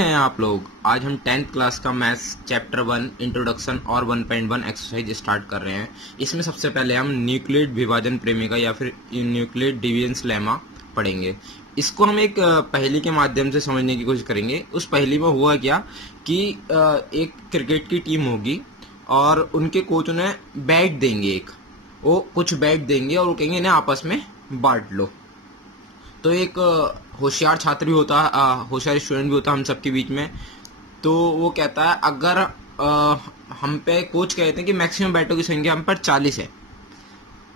हैं आप लोग? आज हम 10th क्लास का मैथ्स चैप्टर 1 इंट्रोडक्शन और 1.1 एक्सरसाइज स्टार्ट कर रहे हैं। इसमें सबसे पहले हम न्यूक्लियेट विभाजन प्रेमिका या फिर न्यूक्लियेट डिवीजन लेमा पढ़ेंगे। इसको हम एक पहेली के माध्यम से समझने की कोशिश करेंगे। उस पहेली में हुआ क्या कि एक क्रिकेट की टीम होगी और उनके कोच उन्हें बैट देंगे, वो कुछ बैट देंगे और वो कहेंगे इन्हें आपस में बांट लो। तो एक होशियार छात्र भी होता है, होशियार स्टूडेंट भी होता है हम सबके बीच में। तो वो कहता है अगर हम पे कोच कहते हैं कि मैक्सिमम बैटों की संख्या हम पर 40 है,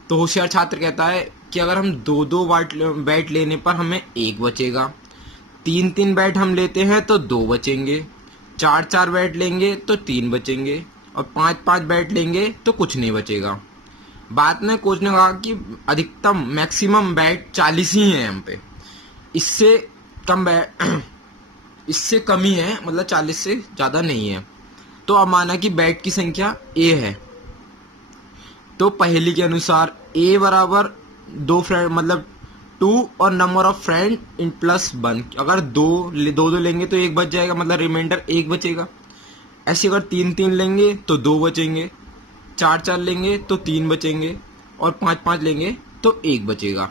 तो होशियार छात्र कहता है कि अगर हम दो बैट लेने पर हमें एक बचेगा, 3 बैट हम लेते हैं तो 2 बचेंगे, 4 बैट लेंगे तो 3 बचेंगे और 5 बैट लेंगे तो कुछ नहीं बचेगा। बाद में कोच ने कहा कि अधिकतम मैक्सिमम बैट 40 ही है हम पे, इससे कम इससे कम ही है, मतलब 40 से ज्यादा नहीं है। तो अब माना कि बैट की संख्या ए है, तो पहेली के अनुसार ए बराबर 2 फ्रेंड मतलब 2 और number of friend in plus 1। अगर दो लेंगे तो 1 बच जाएगा, मतलब रिमाइंडर 1 बचेगा। ऐसे अगर 3 लेंगे तो 2 बचेंगे, 4 लेंगे तो 3 बचेंगे और 5 लेंगे तो 1 बचेगा।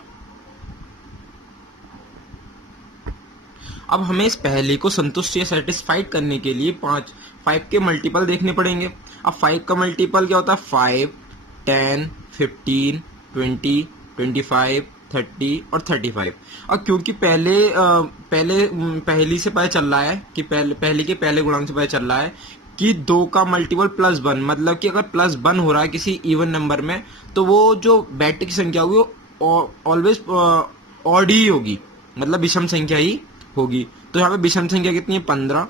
अब हमें इस पहेली को संतुष्ट या सेटिस्फाइड करने के लिए 5 के मल्टीपल देखने पड़ेंगे। अब 5 का मल्टीपल क्या होता है? 5, 10, 15, 20, 25, 30 और 35। और क्योंकि पहली से पता चल रहा है कि पहले के पहले गुणांक से पता चल रहा है कि 2 का मल्टीपल +1, मतलब कि अगर +1 हो रहा है किसी इवन नंबर में तो वो जो बैट की संख्या होगी वो ऑलवेज ऑड ही होगी, मतलब विषम संख्या ही होगी। तो यहाँ पे विषम संख्या कितनी है? 15,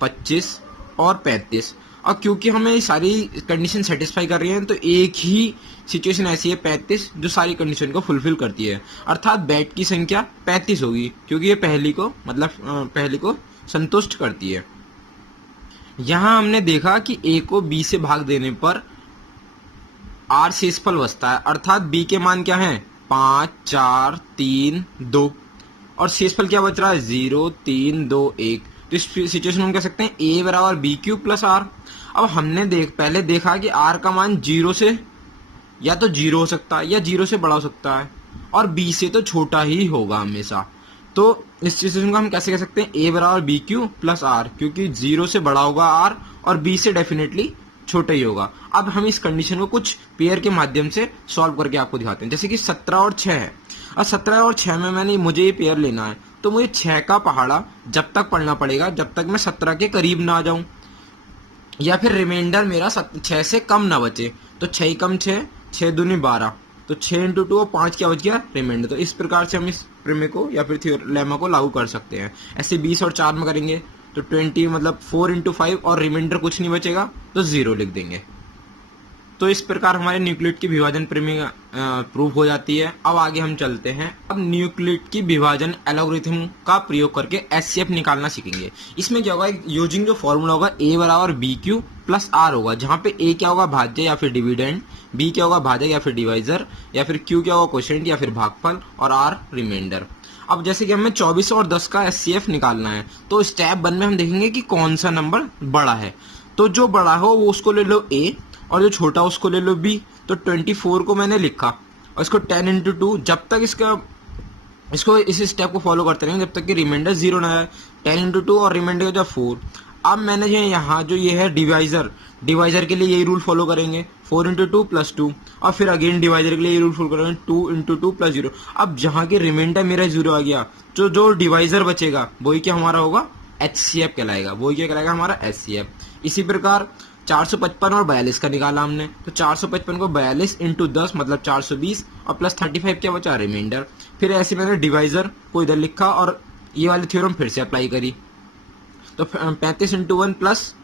25 और 35। और क्योंकि हमें ये सारी कंडीशन सेटिस्फाई कर रही है तो एक ही सिचुएशन ऐसी है 35 जो सारी कंडीशन को फुलफिल करती है, अर्थात बैट की संख्या 35 होगी, क्योंकि ये पहली को संतुष्ट करती है। यहां हमने देखा कि ए को बी से भाग देने पर आर शेषफल बचता है, अर्थात बी के मान क्या है? 5, 4, 3, 2 और शेषफल क्या बच रहा है? 0, 3, 2, 1। तो इस सिचुएशन में हम कह सकते हैं ए बराबर बी क्यूब प्लस आर। अब हमने पहले देखा कि आर का मान 0 से या तो 0 हो सकता है या 0 से बड़ा हो सकता है और बी से तो छोटा ही होगा हमेशा। तो इस सिचुएशन को हम कैसे कह सकते हैं? ए बराबर बी क्यूब प्लस आर, क्योंकि 0 से बड़ा होगा आर और बी से डेफिनेटली छोटा ही होगा। अब हम इस कंडीशन को कुछ पेयर के माध्यम से सॉल्व करके आपको दिखाते हैं। जैसे कि 17 और 6 है और 17 और 6 में मुझे ये पेयर लेना है, तो मुझे 6 का पहाड़ा जब तक पढ़ना पड़ेगा जब तक मैं 17 के करीब ना आ जाऊं या फिर रिमाइंडर मेरा 6 से कम ना बचे। तो 6 कम 6, 6 दूनी 12, तो 6 × 2 और 5 क्या बच गया? रिमाइंडर। तो इस प्रकार से हम इस प्रमेय को या फिर लेमा को लागू कर सकते हैं। ऐसे 20 और 4 में करेंगे तो 20 मतलब 4 × 5 और रिमाइंडर कुछ नहीं बचेगा तो 0 लिख देंगे। तो इस प्रकार हमारे न्यूक्लियेट की विभाजन प्रमेय प्रूव हो जाती है। अब आगे हम चलते हैं। अब न्यूक्लियेट की विभाजन एल्गोरिथम का प्रयोग करके एचसीएफ निकालना सीखेंगे। इसमें क्या होगा? यूजिंग जो फॉर्मूला होगा ए बराबर बी क्यू प्लस आर होगा, जहां पे ए क्या होगा? भाज्य या फिर डिविडेंड, बी क्या होगा? भाजक या फिर डिवाइजर, या फिर क्यू क्या होगा? क्वोशिएंट या फिर भागफल, और आर रिमाइंडर। अब जैसे कि हमें 24 और 10 का एचसीएफ निकालना है, तो स्टेप 1 में हम देखेंगे कि कौन सा नंबर बड़ा है। तो जो बड़ा हो वो उसको ले लो ए और जो छोटा उसको ले लो बी। तो 24 को मैंने लिखा और इसको 10 × 2, जब तक इसको इस स्टेप को फॉलो करते रहेंगे जब तक कि रिमाइंडर 0 ना है। 10 × 2 और रिमाइंडर जो 4। अब मैंने यहाँ जो ये है डिवाइजर के लिए यही रूल फॉलो करेंगे, 4 × 2 + 2, और फिर अगेन डिवाइजर के लिए ये रूल फॉलो करेंगे 2 × 2 + 0। अब जहाँ के रिमाइंडर मेरा 0 आ गया, जो डिवाइजर बचेगा वही क्या हमारा होगा? एचसीएफ कहलाएगा। वही क्या कहलाएगा? हमारा एचसीएफ। इसी प्रकार 455 और 42 का निकाला हमने, तो 455 को 42 × 10 मतलब 420 और प्लस 35 क्या बचा? रिमाइंडर। फिर ऐसे मैंने डिवाइजर को इधर लिखा और ये वाली थ्योरम फिर से अप्लाई करी, तो 35 × 1 +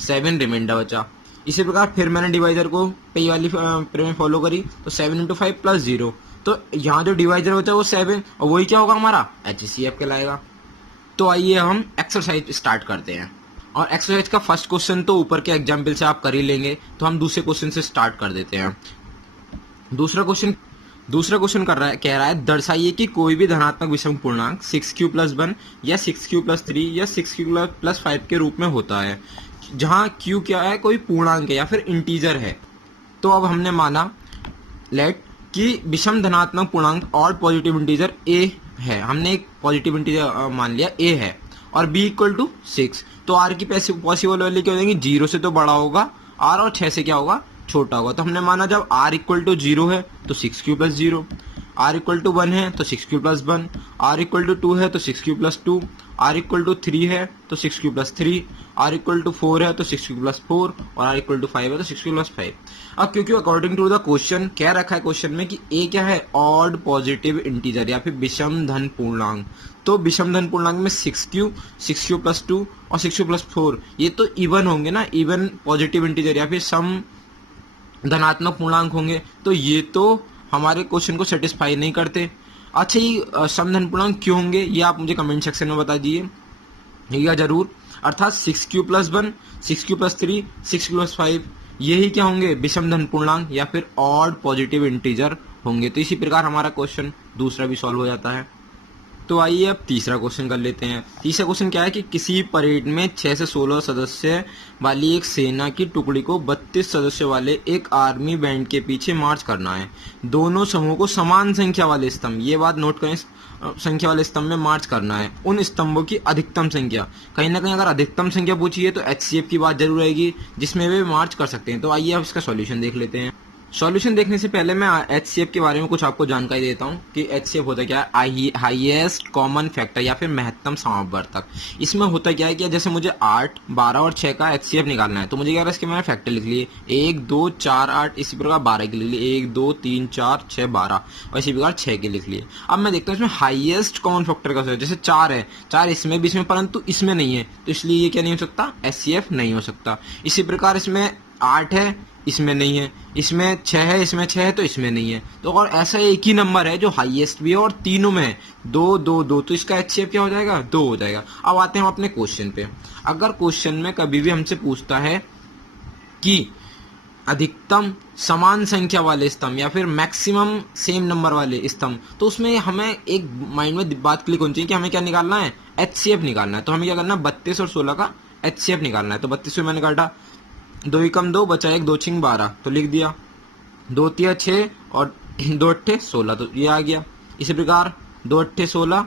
7 रिमाइंडर बचा। इसी प्रकार फिर मैंने डिवाइजर को पे वाली प्रमेय फॉलो करी, तो 7 × 5 + 0। तो यहाँ जो डिवाइजर बचा वो 7 और वही क्या होगा? हमारा एचसीएफ कहलाएगा। तो आइए हम एक्सरसाइज स्टार्ट करते हैं। और एक्सरसाइज का फर्स्ट क्वेश्चन तो ऊपर के एग्जाम्पल से आप कर ही लेंगे, तो हम दूसरे क्वेश्चन से स्टार्ट कर देते हैं। दूसरा क्वेश्चन दूसरा क्वेश्चन कह रहा है दर्शाइए कि कोई भी धनात्मक विषम पूर्णांक 6q+1 या 6q+3 या 6q+5 के रूप में होता है, जहां q क्या है, कोई पूर्णांक है या फिर इंटीजर है। तो अब हमने माना लेट कि विषम धनात्मक पूर्णांक और पॉजिटिव इंटीजर a है, हमने एक पॉजिटिव इंटीजर मान लिया a है, और b इक्वल टू 6। तो r की पॉसिबल वैल्यू क्या हो जाएगी, 0 से तो बड़ा होगा r और 6 से क्या होगा, छोटा होगा। तो हमने माना जब r इक्वल टू 0 है तो 6q+0, r इक्वल टू 1 है तो 6q+1, r इक्वल टू 2 है तो 6q+2, r इक्वल टू 3 है तो 6q+3, r इक्वल टू 4 है तो 6q+4 और r इक्वल टू 5 है तो 6q+5। अब क्योंकि अकॉर्डिंग टू द क्वेश्चन कह रखा है क्वेश्चन में कि a क्या है, ऑड पॉजिटिव इंटीजर या फिर विषम धन पूर्णांक, तो विषम धन पूर्णांक में 6q, 6q+2 और 6q+4 ये तो इवन होंगे ना, इवन पॉजिटिव इंटीजर या फिर सम धनात्मक पूर्णांक होंगे। तो ये तो हमारे क्वेश्चन को सेटिस्फाई नहीं करते। अच्छा, ये समधन पूर्णांक क्यों होंगे ये आप मुझे कमेंट सेक्शन में बता दीजिए जरूर। अर्थात 6q+1, 6q+3, 6q+5 यही क्या होंगे, विषम धन पूर्णांक या फिर ऑड पॉजिटिव इंटीजर होंगे। तो इसी प्रकार हमारा क्वेश्चन दूसरा भी सॉल्व हो जाता है। तो आइए अब तीसरा क्वेश्चन कर लेते हैं। तीसरा क्वेश्चन क्या है कि किसी परेड में 6 से 16 सदस्य वाली एक सेना की टुकड़ी को 32 सदस्यों वाले एक आर्मी बैंड के पीछे मार्च करना है। दोनों समूह को समान संख्या वाले स्तंभ, ये बात नोट करें, संख्या वाले स्तंभ में मार्च करना है। उन स्तंभों की अधिकतम संख्या, कहीं ना कहीं अगर अधिकतम संख्या पूछी है तो HCF की बात जरूर आएगी जिसमें वे मार्च कर सकते हैं। तो आइए अब इसका सॉल्यूशन देख लेते हैं। सॉल्यूशन देखने से पहले मैं HCF के बारे में कुछ आपको जानकारी देता हूं कि HCF होता क्या है, हाईएस्ट कॉमन फैक्टर या फिर महत्तम समावर्तक। इसमें होता क्या है कि जैसे मुझे 8, 12 और 6 का HCF निकालना है, तो मुझे क्या, इसके मैंने फैक्टर लिख लिए 1, 2, 4, 8, इसी प्रकार 12 के लिख लिए 1, 2, 3, 4, 6, 12 और इसी प्रकार 6 के लिख लिए। अब मैं देखता हूँ इसमें हाईएस्ट कॉमन फैक्टर का, जैसे 4 है, 4 इसमें भी, इसमें परंतु इसमें नहीं है, तो इसलिए ये क्या नहीं हो सकता, HCF नहीं हो सकता। इसी प्रकार इसमें 8 है, इसमें नहीं है, इसमें 6 है, इसमें 6 है तो इसमें नहीं है। तो और ऐसा एक ही नंबर है जो हाईएस्ट भी है और तीनों में है 2, 2, 2, तो इसका HCF क्या हो जाएगा, 2 हो जाएगा। अब आते हैं हम अपने क्वेश्चन पे। अगर क्वेश्चन में कभी भी हमसे पूछता है कि अधिकतम समान संख्या वाले स्तंभ या फिर मैक्सिमम सेम नंबर वाले स्तंभ, तो उसमें हमें एक माइंड में बात क्लिक होनी चाहिए कि हमें क्या निकालना है, HCF निकालना है। तो हमें क्या करना है, 32 और 16 का HCF निकालना है। तो 32 में मैंने काटा, 2 एकम 2 बचा 1, 2 छिंग 12 तो लिख दिया, 2 तिया 6 और 2 अट्ठे 16 तो ये आ गया। इसी प्रकार 2 अट्ठे 16,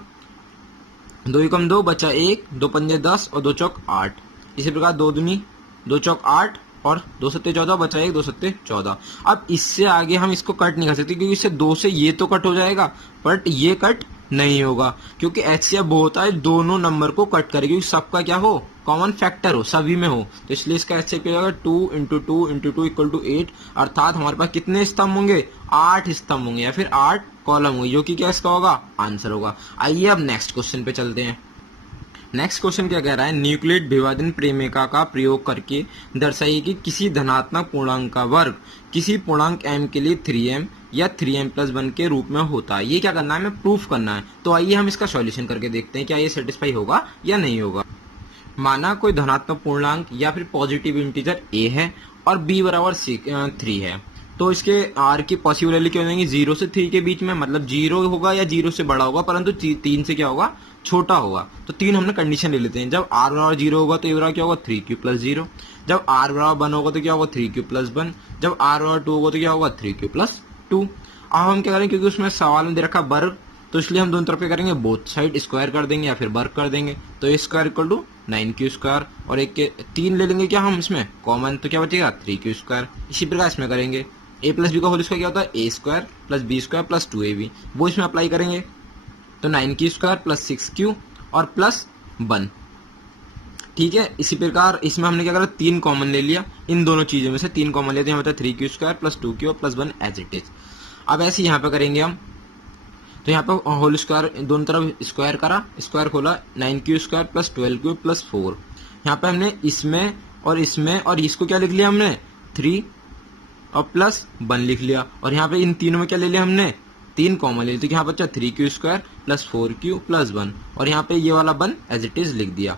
2 एकम 2 बचा 1, 2 पंजे 10 और 2 चौक 8। इसी प्रकार 2 दूनी 2 चौक 8 और 2 सत्ते 14 बचा 1, 2 सत्ते 14। अब इससे आगे हम इसको कट नहीं कर सकते क्योंकि इससे 2 से ये तो कट हो जाएगा बट ये कट नहीं होगा, क्योंकि HCF वो होता है दोनों नंबर को कट करे, क्योंकि सबका क्या हो, कॉमन फैक्टर हो, सभी में हो। तो इसलिए इसका HCF क्या होगा, 2 × 2 × 2 इक्वल टू 8। अर्थात हमारे पास कितने स्तंभ होंगे, 8 स्तंभ होंगे या फिर 8 कॉलम होंगे, जो कि क्या इसका होगा, आंसर होगा। आइए अब नेक्स्ट क्वेश्चन पे चलते हैं। नेक्स्ट क्वेश्चन क्या कह रहा है, न्यूक्लिड विभाजन प्रेमिका का प्रयोग करके दर्शाइए कि किसी धनात्मक पूर्णांक का वर्ग किसी पूर्णांक m के लिए 3m या 3m+1 के रूप में होता है। ये क्या करना है, हमें प्रूफ करना है। तो आइए हम इसका सॉल्यूशन करके देखते हैं क्या ये सेटिस्फाई होगा या नहीं होगा। माना कोई धनात्मक पूर्णांक या फिर पॉजिटिव इंटीजर a है और b बराबर 3 है, तो इसके r की पॉसिबिलिटी क्या हो जाएंगी, 0 से 3 के बीच में, मतलब 0 होगा या 0 से बड़ा होगा, परंतु 3 से क्या होगा, छोटा होगा। तो 3 हमने कंडीशन ले लेते हैं। जब r बराबर 0 होगा तो ये बराबर क्या होगा, 3q+0। जब r बराबर 1 होगा तो क्या होगा, 3q+1। जब r बराबर 2 होगा तो क्या होगा, 3q+2। अब हम क्या करेंगे, क्योंकि उसमें सवाल में दे रखा वर्ग, तो इसलिए हम दोनों तरफ क्या करेंगे, बोथ साइड स्क्वायर कर देंगे या फिर वर्ग कर देंगे। तो a square equal to 9q² और एक के 3 ले लेंगे क्या हम इसमें कॉमन, तो क्या बचेगा, 3q²। इसी प्रकार इसमें करेंगे a + b का होल स्क्वायर क्या होता है, a² + b² + 2ab, वो इसमें अप्लाई करेंगे। तो 9q² + 6q और +1, ठीक है। इसी प्रकार इसमें हमने क्या करा, 3 कॉमन ले लिया, इन दोनों चीजों में से 3 कॉमन लेते हैं, मतलब 3q² + 2q और +1 एज इट इज। अब ऐसे यहाँ पे करेंगे हम, तो यहाँ पे होल स्क्वायर दोनों तरफ स्क्वायर करा, स्क्वायर खोला, 9q² + 12q + 4। यहाँ पे हमने इसमें और इसको क्या लिख लिया हमने, 3 और +1 लिख लिया, और यहाँ पे इन तीनों में क्या ले लिया हमने, 3 कॉमन ले लिया, तो यहाँ बचा 3q² + 4q + 1 और यहाँ पे ये वाला 1 एज इट इज लिख दिया।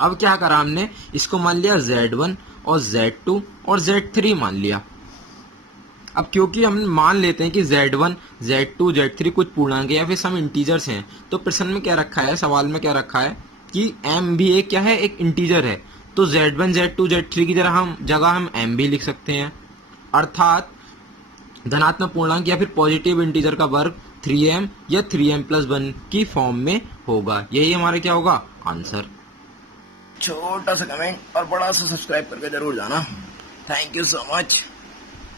अब क्या करा हमने, इसको मान लिया Z1 और Z2 और Z3 मान लिया। अब क्योंकि हम मान लेते हैं कि Z1, Z2, Z3 कुछ पूर्णांक है या फिर सम इंटीजर्स हैं, तो प्रश्न में क्या रखा है, सवाल में क्या रखा है कि m भी एक क्या है, एक इंटीजर है। तो Z1, Z2, Z3 की जगह हम m भी लिख सकते हैं, अर्थात धनात्मक पूर्णांक या फिर पॉजिटिव इंटीजर का वर्ग 3m या 3m+1 की फॉर्म में होगा। यही हमारा क्या होगा, आंसर। छोटा सा कमेंट और बड़ा सा सब्सक्राइब करके जरूर जाना। Thank you so much.